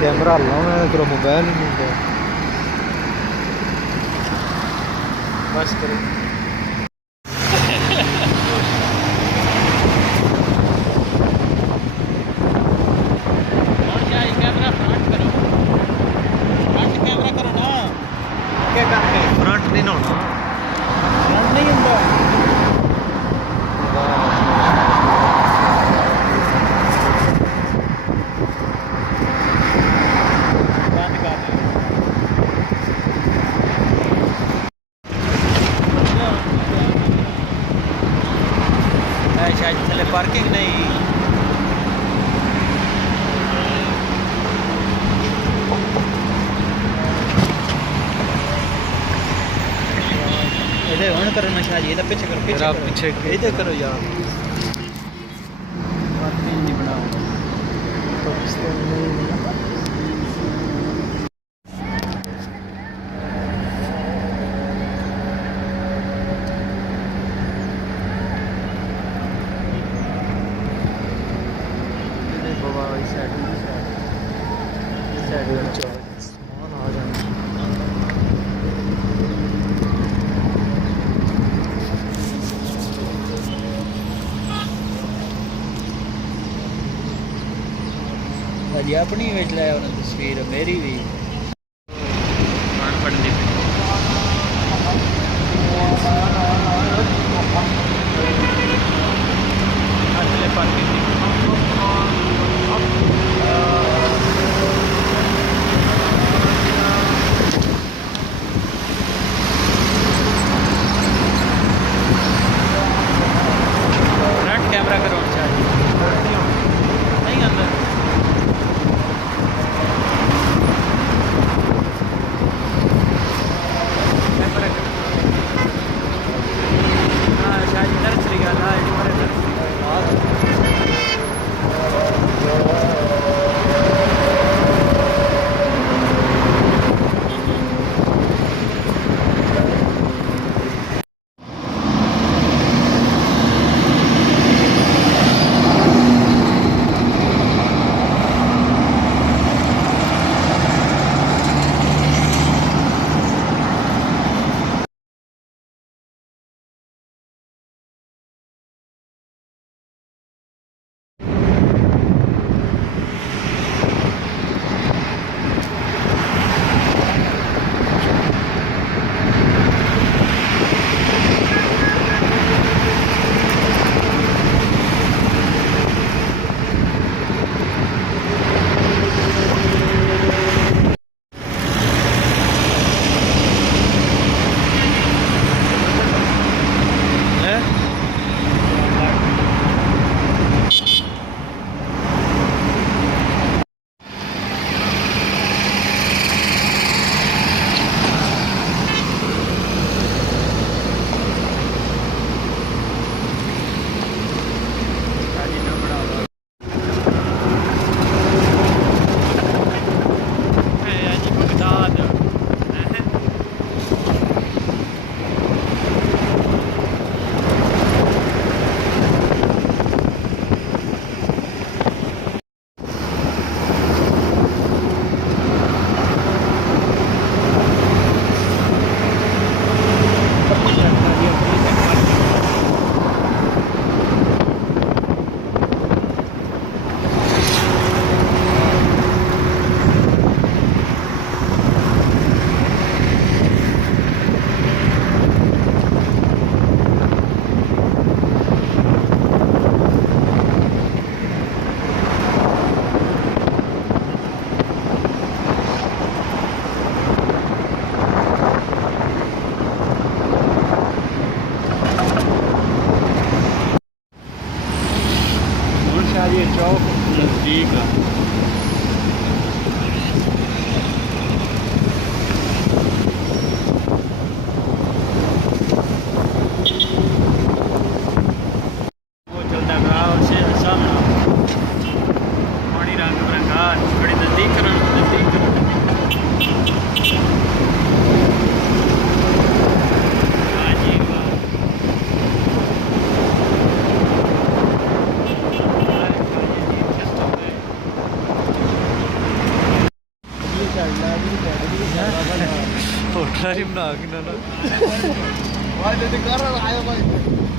camera लाना है तेरा मोबाइल ही नहीं है बस करो फ्रंट नहीं होना फ्रंट नहीं होता शायद थले पार्किंग नहीं इधर ऑन करो ना शायद इधर पीछे करो पीछे इधर करो यार पार्किंग नहीं बनाओ तो इससे नहीं सामान आ जाना अजी अपनी वेच लाया उन्हें तस्वीर मेरी भी पढ़नी कैमरा करो नहीं अंदर कैमरा करो हाँ शायद इधर चली गया था इधर ये चौक नज़दीक है वो चलता गाँव से सामने पानी रंग बिरंगा बड़ी नज़दीक ਹੋਟਲਾਂ 'ਚ ਬਣਾ ਕੇ ਨਾ ਭਾਈ ਤੇ ਕਰ ਆਇਆ ਭਾਈ